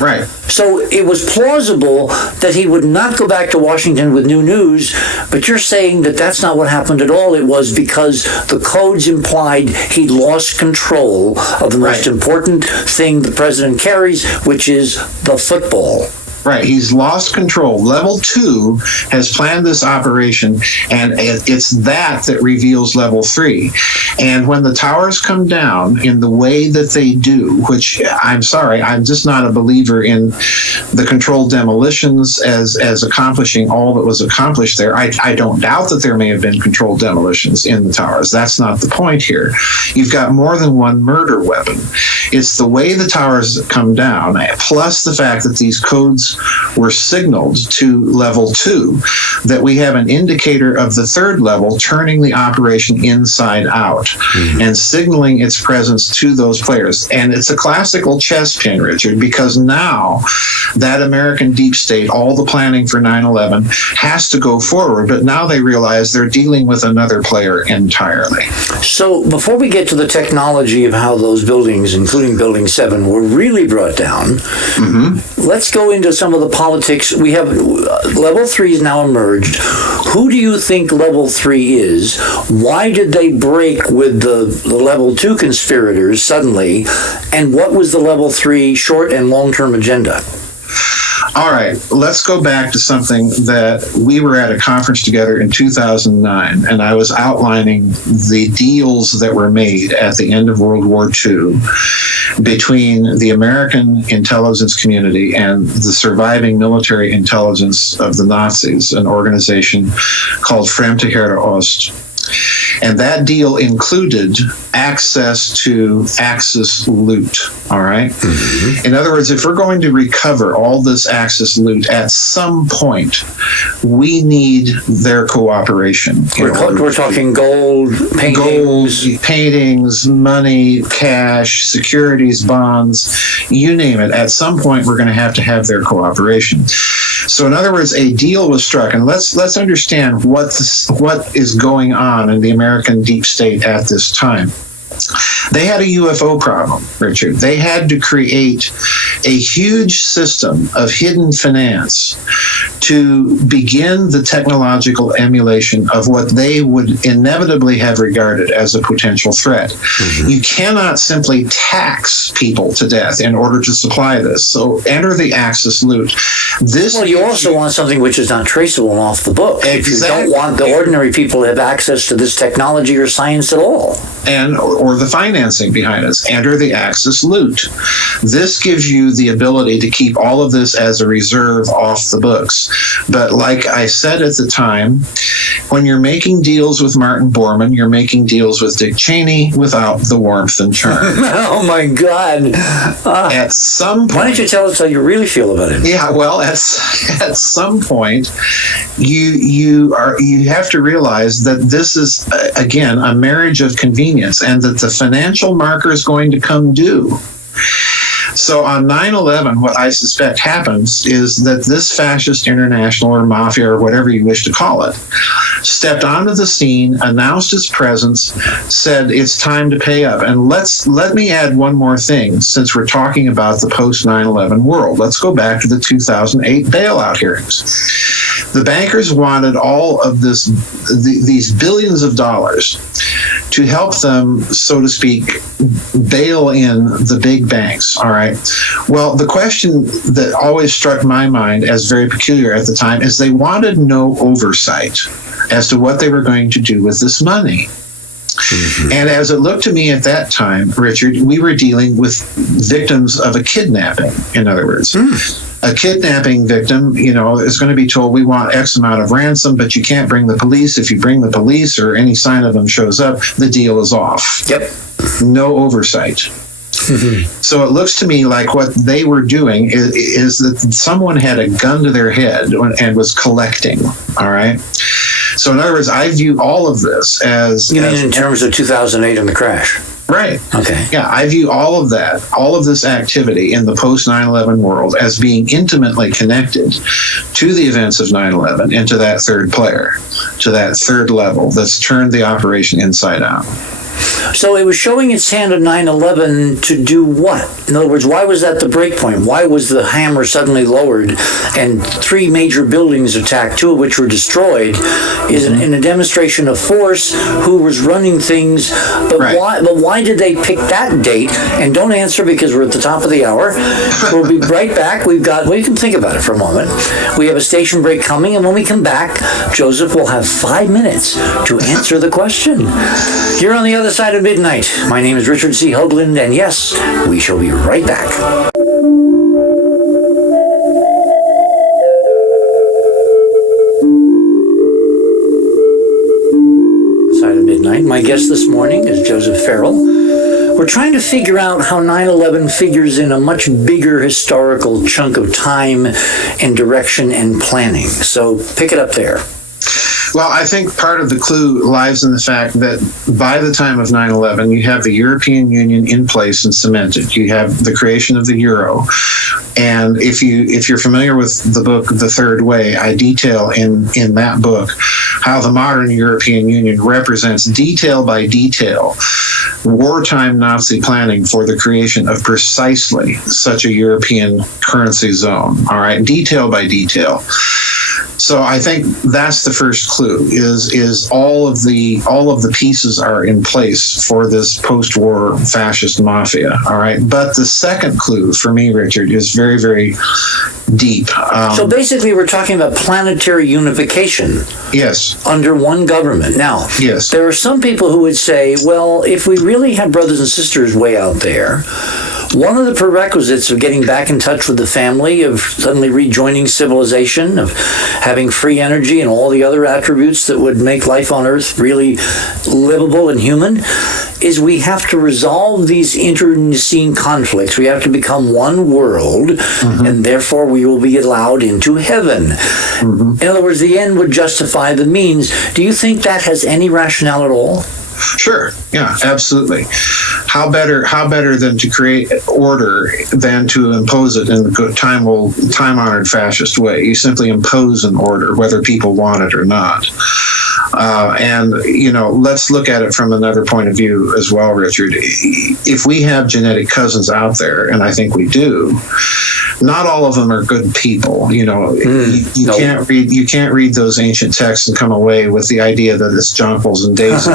Right. So it was plausible that he would not go back to Washington with new news, but you're saying that that's not what happened at all. It was because the codes implied he lost control of the most important thing the president carries, which is the football. Right, he's lost control. Level 2 has planned this operation, and it's that reveals level 3. And when the towers come down in the way that they do, which I'm sorry, I'm just not a believer in the controlled demolitions as accomplishing all that was accomplished there. I don't doubt that there may have been controlled demolitions in the towers. That's not the point here. You've got more than one murder weapon. It's the way the towers come down, plus the fact that these codes were signaled to level 2, that we have an indicator of the third level turning the operation inside out and signaling its presence to those players. And it's a classical chess pin, Richard, because now that American deep state, all the planning for 9/11 has to go forward, but now they realize they're dealing with another player entirely. So before we get to the technology of how those buildings, including Building 7, were really brought down, let's go into some of the politics. We have level 3 is now emerged. Who do you think level 3 is? Why did they break with the level 2 conspirators suddenly? And what was the level 3 short and long-term agenda? All right, let's go back to something that we were at a conference together in 2009, and I was outlining the deals that were made at the end of World War II between the American intelligence community and the surviving military intelligence of the Nazis, an organization called Fremde Ost. And that deal included access to Axis loot, all right? In other words, if we're going to recover all this Axis loot at some point, we need their cooperation. We're talking gold, paintings, money, cash, securities, bonds, you name it. At some point, we're going to have their cooperation. So in other words, a deal was struck, and let's understand what is going on in the American deep state at this time. They had a UFO problem, Richard. They had to create a huge system of hidden finance to begin the technological emulation of what they would inevitably have regarded as a potential threat. You cannot simply tax people to death in order to supply this. So enter the Axis loot. You also want something which is not traceable and off the book. Exactly. You don't want the ordinary people to have access to this technology or science at all. Or the financing behind it. Enter the Axis loot. This gives you the ability to keep all of this as a reserve off the books. But like I said at the time, when you're making deals with Martin Bormann, you're making deals with Dick Cheney without the warmth and charm. Oh my God! At some point, why don't you tell us how you really feel about it? Yeah, well, at some point, you have to realize that this is again a marriage of convenience, and that the financial marker is going to come due. So on 9/11, what I suspect happens is that this fascist international or mafia or whatever you wish to call it stepped onto the scene, announced its presence, said it's time to pay up. And let me add one more thing, since we're talking about the post 9/11 world. Let's go back to the 2008 bailout hearings. The bankers wanted all of these billions of dollars to help them, so to speak, bail in the big banks, all right? Well, the question that always struck my mind as very peculiar at the time is they wanted no oversight as to what they were going to do with this money. And as it looked to me at that time, Richard, we were dealing with victims of a kidnapping, in other words. A kidnapping victim, is going to be told, we want X amount of ransom, but you can't bring the police. If you bring the police or any sign of them shows up, the deal is off. Yep. No oversight. So it looks to me like what they were doing is that someone had a gun to their head and was collecting, all right? So in other words, I view all of this as... You mean in terms of 2008 and the crash? Right. Okay. Yeah, I view all of that, all of this activity in the post 9/11 world as being intimately connected to the events of 9/11 and to that third player, to that third level that's turned the operation inside out. So it was showing its hand on 9/11 to do what? In other words, why was that the break point? Why was the hammer suddenly lowered and 3 major buildings attacked, 2 of which were destroyed? Is in a demonstration of force, who was running things, but why did they pick that date? And don't answer because we're at the top of the hour. We'll be right back. We can think about it for a moment. We have a station break coming, and when we come back, Joseph will have 5 minutes to answer the question. You're on the other side of midnight. My name is Richard C. Hoagland, and yes, we shall be right back. Side of midnight. My guest this morning is Joseph Farrell. We're trying to figure out how 9/11 figures in a much bigger historical chunk of time and direction and planning. So pick it up there. Well, I think part of the clue lies in the fact that by the time of 9/11, you have the European Union in place and cemented. You have the creation of the euro. And if you're familiar with the book The Third Way, I detail in that book how the modern European Union represents detail by detail wartime Nazi planning for the creation of precisely such a European currency zone. All right, detail by detail. So I think that's the first clue is all of the pieces are in place for this post-war fascist mafia. All right. But the second clue for me, Richard, is very, very deep. So basically we're talking about planetary unification. Yes. Under one government. Now, yes. There are some people who would say, well, if we really have brothers and sisters way out there, one of the prerequisites of getting back in touch with the family, of suddenly rejoining civilization, of having free energy and all the other attributes that would make life on Earth really livable and human, is we have to resolve these internecine conflicts. We have to become one world, and therefore we will be allowed into heaven. In other words, the end would justify the means. Do you think that has any rationale at all? Sure. Yeah, absolutely. How better than to create order than to impose it in the time-honored fascist way? You simply impose an order, whether people want it or not. And, let's look at it from another point of view as well, Richard. If we have genetic cousins out there, and I think we do, not all of them are good people. You can't read those ancient texts and come away with the idea that it's jonquils and daisies.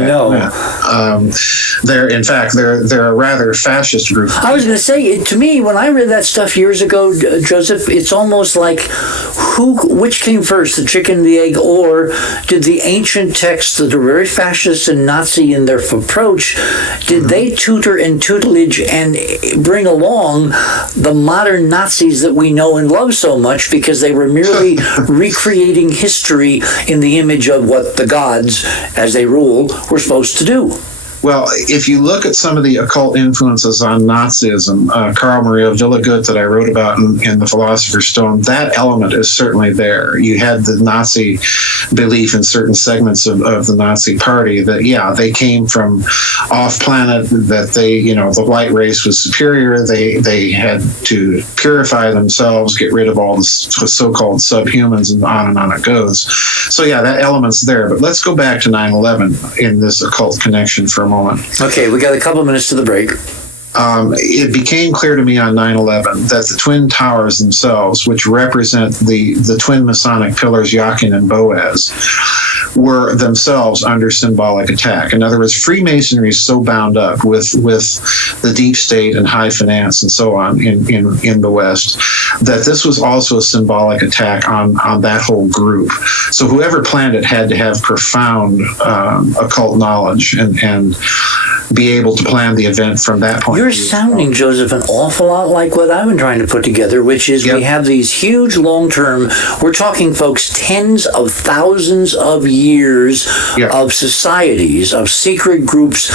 No. They're a rather fascist group. I was going to say, to me, when I read that stuff years ago, Joseph, it's almost like which came first, the chicken and the egg, or did the ancient texts that are very fascist and Nazi in their approach, did they tutor and tutelage and bring along the modern Nazis that we know and love so much because they were merely recreating history in the image of what the gods, as they rule, were supposed to do? Well, if you look at some of the occult influences on Nazism, Carl Maria Villagut that I wrote about in The Philosopher's Stone, that element is certainly there. You had the Nazi belief in certain segments of the Nazi party that, they came from off-planet, that the white race was superior, they had to purify themselves, get rid of all the so-called subhumans, and on it goes. So, that element's there. But let's go back to 9/11 in this occult connection for a moment. Okay, we got a couple minutes to the break. It became clear to me on 9/11 that the Twin Towers themselves, which represent the twin Masonic pillars Jachin and Boaz, were themselves under symbolic attack. In other words, Freemasonry is so bound up with the deep state and high finance and so on in the West that this was also a symbolic attack on that whole group. So whoever planned it had to have profound occult knowledge and be able to plan the event from that point. You're sounding, Joseph, an awful lot like what I've been trying to put together, which is we have these huge long-term, we're talking, folks, tens of thousands of years of societies, of secret groups.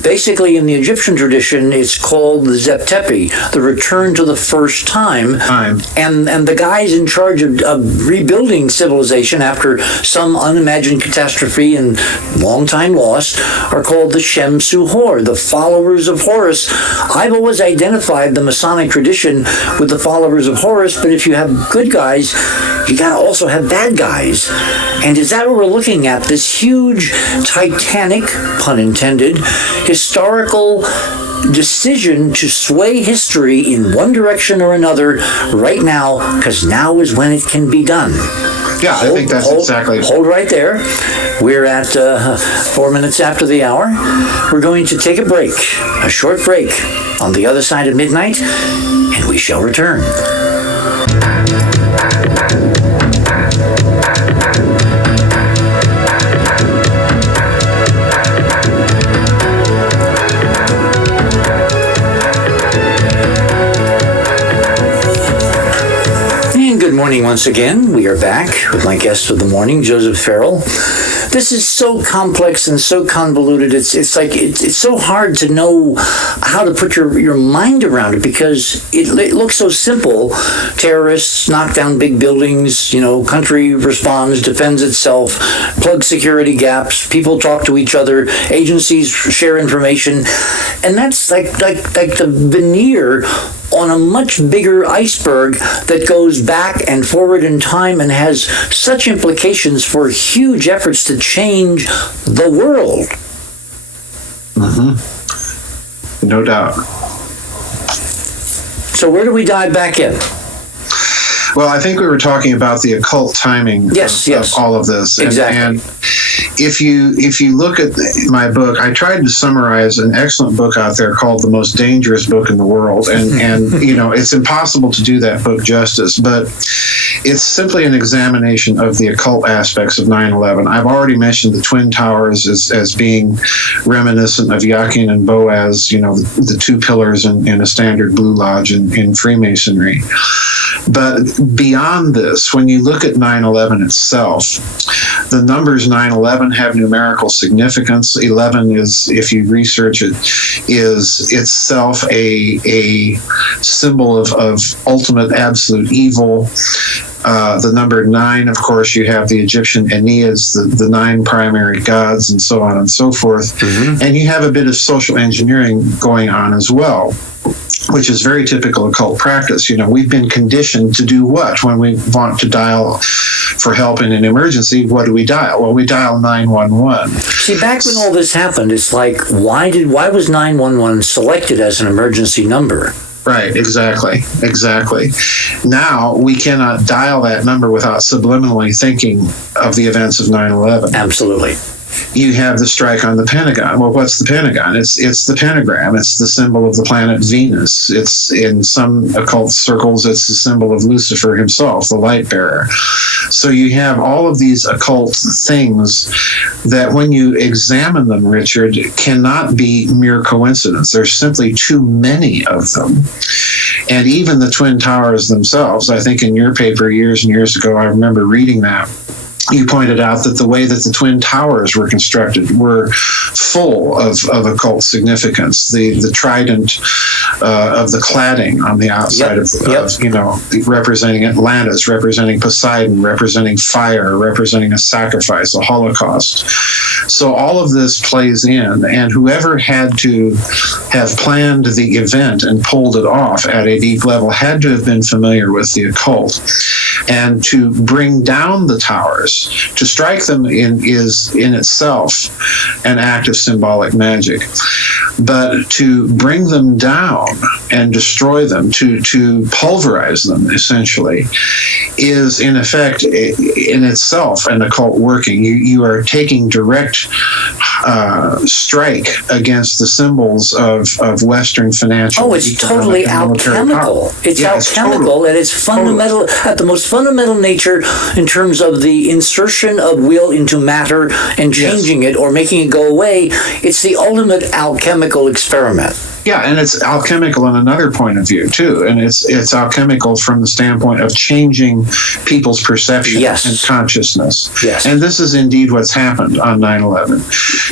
Basically, in the Egyptian tradition, it's called the Zep Tepi, the return to the first time, time. And the guys in charge of rebuilding civilization after some unimagined catastrophe and long time lost are called the Shem Suhor, the followers of Horus. I've always identified the Masonic tradition with the followers of Horus, but if you have good guys, you gotta also have bad guys. And is that what we're looking at? This huge, titanic, pun intended, historical decision to sway history in one direction or another right now, because now is when it can be done. Yeah, I think that's exactly. Hold right there. We're at 4 minutes after the hour. We're going to take a break, a short break, on the other side of midnight, and we shall return. Good morning once again. We are back with my guest of the morning, Joseph Farrell. This is so complex and so convoluted. It's like it's so hard to know how to put your mind around it, because it looks so simple. Terrorists knock down big buildings, country responds, defends itself, plug security gaps, people talk to each other, agencies share information, and that's like the veneer on a much bigger iceberg that goes back and forward in time and has such implications for huge efforts to change the world. Mm-hmm. No doubt. So where do we dive back in? Well, I think we were talking about the occult timing of all of this. Exactly. And if you look at my book, I tried to summarize an excellent book out there called The Most Dangerous Book in the World. And it's impossible to do that book justice, but it's simply an examination of the occult aspects of 9/11. I've already mentioned the Twin Towers as being reminiscent of Yakin and Boaz, the two pillars in a standard Blue Lodge in Freemasonry. But beyond this, when you look at 9/11 itself, the numbers 9/11 have numerical significance. 11 is, if you research it, is itself a symbol of ultimate absolute evil. The number 9, of course, you have the Egyptian Enneads, the 9 primary gods, and so on and so forth. Mm-hmm. And you have a bit of social engineering going on as well, which is very typical occult practice. We've been conditioned to do what? When we want to dial for help in an emergency, what do we dial? Well, we dial 911. See, back when all this happened, it's like, why was 911 selected as an emergency number? Right, exactly. Now, we cannot dial that number without subliminally thinking of the events of 9/11. Absolutely. You have the strike on the Pentagon. Well, what's the Pentagon? It's the pentagram. It's the symbol of the planet Venus. It's, in some occult circles, it's the symbol of Lucifer himself, the light bearer. So you have all of these occult things that, when you examine them, Richard, cannot be mere coincidence. There's simply too many of them. And even the Twin Towers themselves, I think in your paper years and years ago, I remember reading that, you pointed out that the way that the Twin Towers were constructed were full of occult significance. The trident of the cladding on the outside representing Atlantis, representing Poseidon, representing fire, representing a sacrifice, a Holocaust. So all of this plays in, and whoever had to have planned the event and pulled it off at a deep level had to have been familiar with the occult. And to bring down the towers, to strike them is in itself an act of symbolic magic. But to bring them down and destroy them, to pulverize them, essentially, is in effect in itself an occult working. You are taking direct strike against the symbols of Western financial. Oh, it's totally alchemical. It's alchemical, and it's fundamental, at the most fundamental nature, in terms of the insertion of will into matter and changing it or making it go away. It's the ultimate alchemical experiment. Yeah, and it's alchemical in another point of view, too. And it's alchemical from the standpoint of changing people's perception and consciousness. Yes. And this is indeed what's happened on 9/11.